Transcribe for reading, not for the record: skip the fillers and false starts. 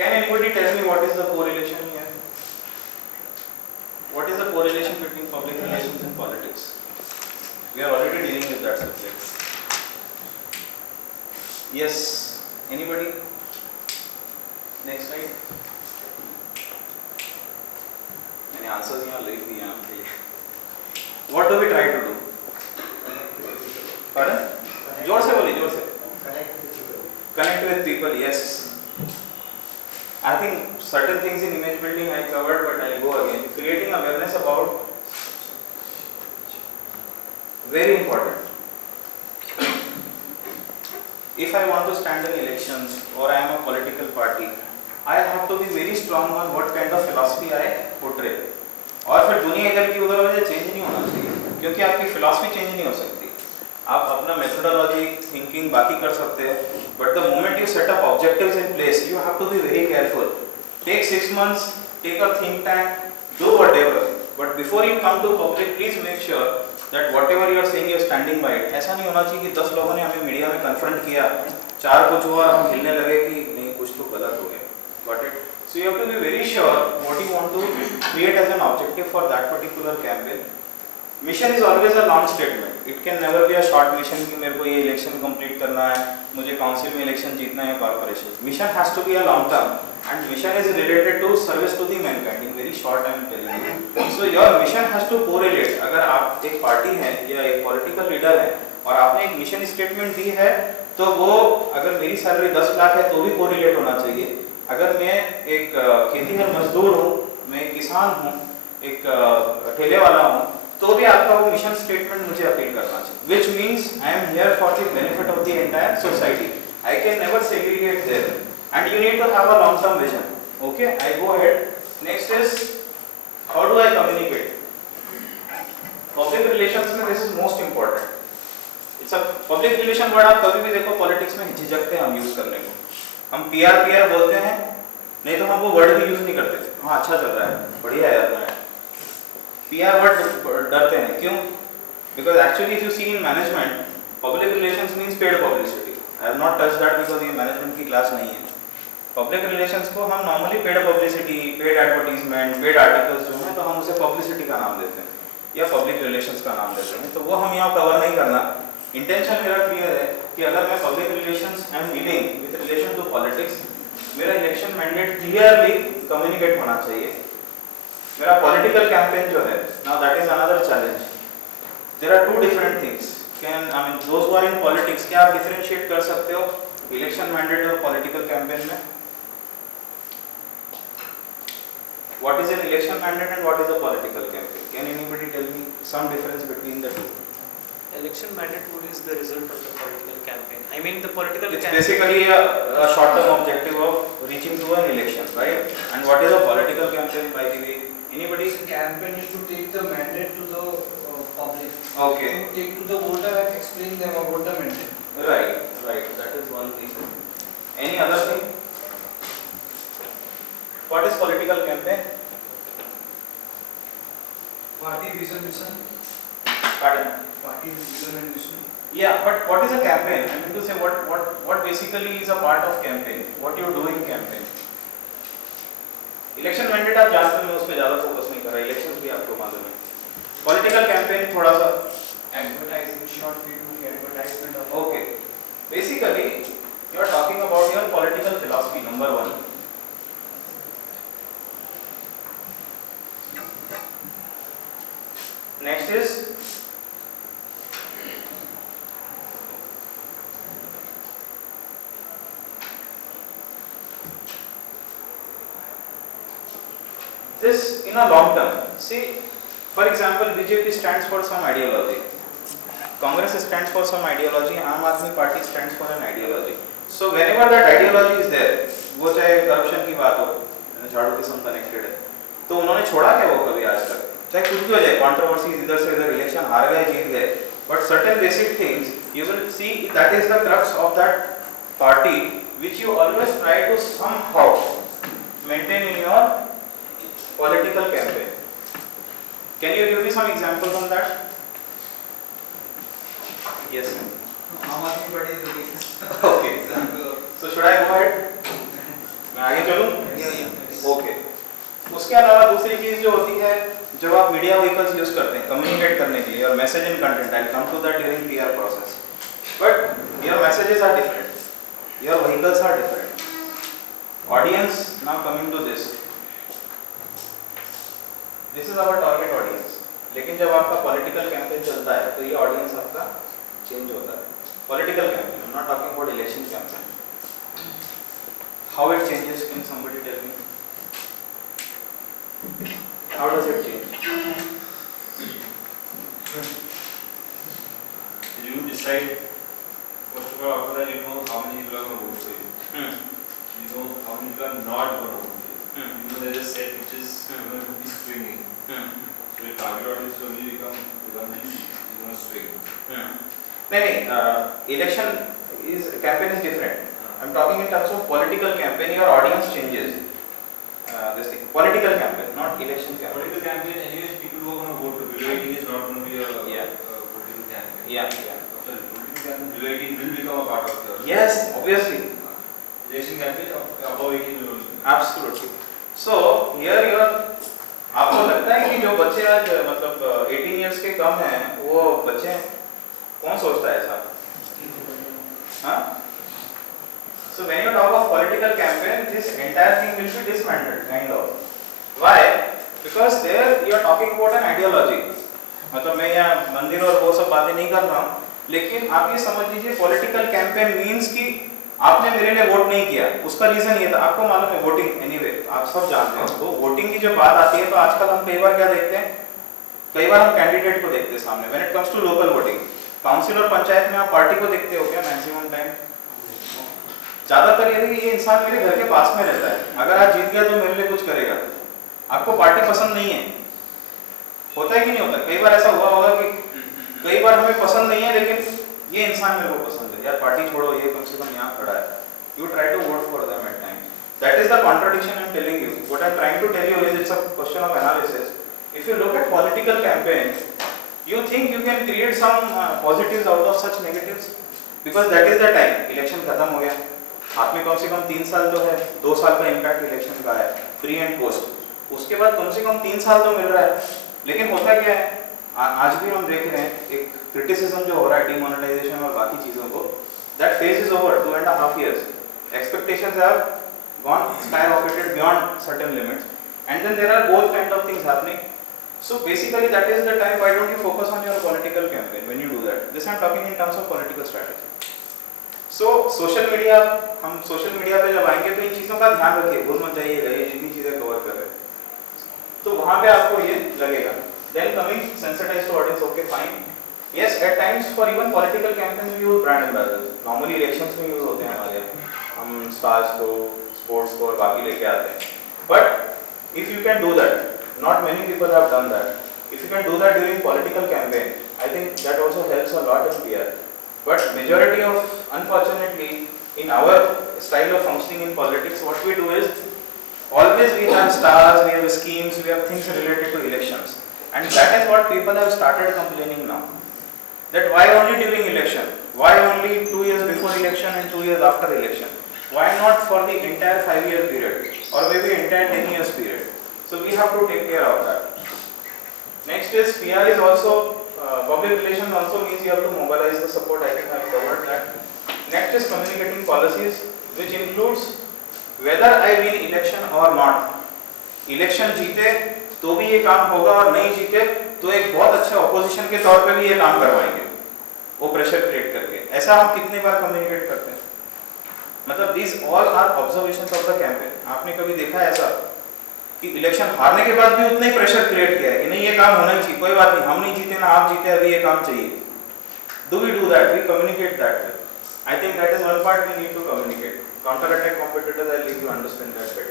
Can anybody tell me what is the correlation here? What is the correlation between public relations and politics? We are already dealing with that subject. Yes, anybody? Next slide. मैंने answers यहाँ लिख दिए आपके लिए. What do we try to do? Pardon? जोर से बोलिए, जोर से. Connect with people. Yes. I think certain things in image building I covered, but I'll go again. Creating awareness about very important. If I want to stand in elections or I am a political party, I have to be very strong on what kind of philosophy I portray. और फिर दुनिया इधर की उधर वजह change नहीं होना चाहिए, क्योंकि आपकी फिलॉसफी चेंज नहीं हो सकती. आप अपना मेथोडोलॉजी थिंकिंग बाकी कर सकते हैं, but the moment you set up objectives in place, you have to be very careful. Take 6 months, take a think tank, do whatever, but before you come to public please make sure that whatever you are saying you are standing by it. ऐसा नहीं होना चाहिए कि 10 लोगों ने हमें media में confront किया, 4 कुछ हुआ और हम हिलने लगे कि नहीं कुछ तो गलत हो गया. Got it? So you have to be very sure what you want to create as an objective for that particular campaign. Mission is always a long statement. It can never be a short mission कि मेरे को ये election complete करना है, मुझे council में election जीतना है, corporation. Mission has to be a long term, and mission is related to service to the mankind. In very short I am telling you. So your mission has to correlate. अगर आप एक party हैं या एक political leader हैं और आपने एक mission statement दी है, तो वो अगर मेरी सैलरी 10 लाख है तो भी correlate होना चाहिए. अगर मैं एक खेतीहर मजदूर हूँ, मैं एक किसान हूँ, एक ठेले वाला हूँ, तो भी आपका वो मिशन स्टेटमेंट मुझे अपील करना चाहिए. Which means I am here for the benefit of the entire society. I can never segregate there, and you need to have a long-term vision. Okay, I go ahead. Next is how do I communicate? Public relations में this is most important. It's a public relation word आप कभी भी देखो politics में झिझकते हैं हम use करने को. हम पीआर बोलते हैं, नहीं तो हम वो वर्ड भी यूज नहीं करते. हाँ अच्छा चल रहा है, बढ़िया है अपना है. पीआर वर्ड डरते हैं, क्यों? Because actually if you see in management, public relations means paid publicity. I have not touch that because ये मैनेजमेंट की क्लास नहीं है. पब्लिक रिलेशंस को हम normally paid publicity, paid advertisement, paid articles जो हैं तो हम उसे पब्लिसिटी का नाम देते हैं या पब्लिक रिलेशंस का नाम देते हैं. तो वो हम यहाँ कवर नहीं करना. इंटेंशन मेरा क्लियर है कि अगर मैं public relations I am dealing with relation to politics, मेरा इलेक्शन मैंडेट क्लियरली कम्युनिकेट होना चाहिए. मेरा पॉलिटिकल कैंपेन जो है, now that is another challenge. There are 2 different things. Can I mean those who are in politics, क्या आप differentiate कर सकते हो इलेक्शन मैंडेट और पॉलिटिकल कैंपेन में? What is an election mandate and what is a political campaign? Can anybody tell me some difference between the 2? Election mandate is the result of the political campaign. I mean the political it's campaign. basically a short term objective of reaching to an election, right? And what is a political campaign, by the way? Anybody? Campaign is to take the mandate to the public. Okay. To take to the voter and explain them about the mandate. Right. That is one thing. Any other thing? What is political campaign? Party vision mission. Pardon? Party vision and mission. Yeah, but what is a campaign? I mean to say what basically is a part of campaign? What you do in campaign? Election mandate आप जानते हैं, मैं उस पर ज़्यादा focus नहीं कर रहा. Elections भी आपको मालूम है. Political campaign थोड़ा सा Advertising, short video advertisement of. okay. Basically, you are talking about your political philosophy. Number 1. Next is this in a long term. See, for example, BJP stands for some ideology, Congress stands for some ideology, Aam Aadmi Party stands for an ideology. So whenever that ideology is there, वो चाहे corruption की बात हो, झाड़ू के संग connected है, तो उन्होंने छोड़ा क्या वो कभी आज तक? चाहे कुछ भी हो जाए, controversies इधर से इधर, election हार गए जीत गए, but certain basic things you will see that is the crux of that party, which you always try to somehow maintain in your political campaign. Can you give me some examples on that? Yes. Aam Aadmi Party is the biggest. Okay. So should I go ahead? मैं आगे चलूं? जब आप media vehicles use करते हैं communicate करने के लिए और message in content, I come to that during PR process, but your messages are different, your vehicles are different. Audience, now coming to this is our target audience. लेकिन जब आपका political campaign चलता है तो ये ऑडियंस आपका change होता है. Political campaign, I am not talking about election campaign. How it changes, can somebody tell me? How does it change? You decide, first of all, after that you know how many people are going to vote for you. You know how many people are not going to vote for you. You know there is a set which is going to be swinging. So your target audience will only become going to swing. नहीं, election is campaign is different. I'm talking in terms of political campaign. Your audience changes. This thing, political campaign, not election campaign. Political campaign, anyways, people who are going to vote for below 18 is not going to be a Yeah. political campaign. Yeah. So political campaign below 18 will become a part of your Yes, obviously. election campaign above 18 will only. Absolutely. So here you are. आपको लगता है कि जो बच्चे आज मतलब 18 years के कम हैं वो बच्चे हैं? कौन सोचता है ऐसा? हाँ? So when you talk of political campaign, this entire thing will be dismantled, kind of. Why? Because there you are talking about an ideology. मतलब मैं यहाँ मंदिर और वो सब बातें नहीं कर रहा हूँ, लेकिन आप ये समझ लीजिए political campaign means कि आपने मेरे लिए वोट नहीं किया. उसका रीजन ये था, आपको मालूम है वोटिंग, anyway, आप सब जानते हो. तो वोटिंग की जब बात आती है तो आजकल हम कई बार क्या देखते हैं? कई बार हम कैंडिडेट को देखते हैं सामने. When it comes to local voting, council और पंचायत में आप पार्टी को देखते हो क्या मैक्सिमम टाइम? ज्यादातर यदि ये इंसान मेरे घर के पास में रहता है, अगर आज जीत गया तो मेरे लिए कुछ करेगा. आपको पार्टी पसंद नहीं है, होता है कि नहीं होता? कई बार ऐसा हुआ होगा कि कई बार हमें पसंद नहीं है लेकिन ये इंसान मेरे को पसंद है, यार पार्टी छोड़ो, ये कम से कम यहाँ खड़ा है. You try to vote for them at times. That is the contradiction I am telling you. What I am trying to tell you is it's a question of analysis. If you look at political campaign, you think you can create some positives out of such negatives, because that is the time. Election खत्म हो गया, हाथ में कम से कम 3 साल तो है. 2 साल का इम्पैक्ट इलेक्शन का है, प्री एंड पोस्ट. उसके बाद कम से कम 3 साल तो मिल रहा है. लेकिन होता क्या है, आज भी हम देख रहे हैं एक क्रिटिसिज्म जो हो रहा है डिमोनेटाइजेशन और बाकी चीजों को. That phase is over. 2.5 years. Expectations have gone skyrocketed beyond certain limits, and then there are both kind of things happening. So basically that is the time. Why don't you focus on your political campaign when you do that? This I am talking in terms of political strategy. So social media, हम social media पे जब आएंगे तो इन चीज़ों का ध्यान रखिए, भूल मत जाइएगा ये जितनी चीज़ें कवर कर रहे हैं. तो वहाँ पे आपको ये लगेगा. Then coming sensitized to audience, okay fine. Yes, at times for even political campaigns we use brand ambassadors. Normally elections में use होते हैं हमारे यहाँ. हम stars को, sports को और बाकी लेके आते हैं. But if you can do that, not many people have done that. If you can do that during political campaign, I think that also helps a lot in PR. But majority of, unfortunately, in our style of functioning in politics, what we do is always we have stars, we have schemes, we have things related to elections, and that is what people have started complaining now. That why only during election? Why only 2 years before election and 2 years after election? Why not for the entire 5-year period or maybe entire 10 years period? So we have to take care of that. Next is PR is also public relations also means you have to mobilize the support. I think I have covered that. Next is communicating policies, which includes whether I win election or not. Election जीते तो भी ये काम होगा और नहीं जीते तो एक बहुत अच्छा ऑपोजिशन के तौर पे भी ये काम करवाएंगे, वो प्रेशर क्रिएट करके. ऐसा हम कितने बार कम्युनिकेट करते हैं? मतलब these all are observations of the campaign. आपने कभी देखा ऐसा कि इलेक्शन हारने के बाद भी उतना ही प्रेशर क्रिएट किया है कि नहीं ये काम होना ही चाहिए, कोई बात नहीं, हम नहीं जीते ना आप जीते, अभी ये काम चाहिए. Do we do that? We communicate that way. I think that is one part we need to communicate. Counter attack competitors, I leave you understand that better.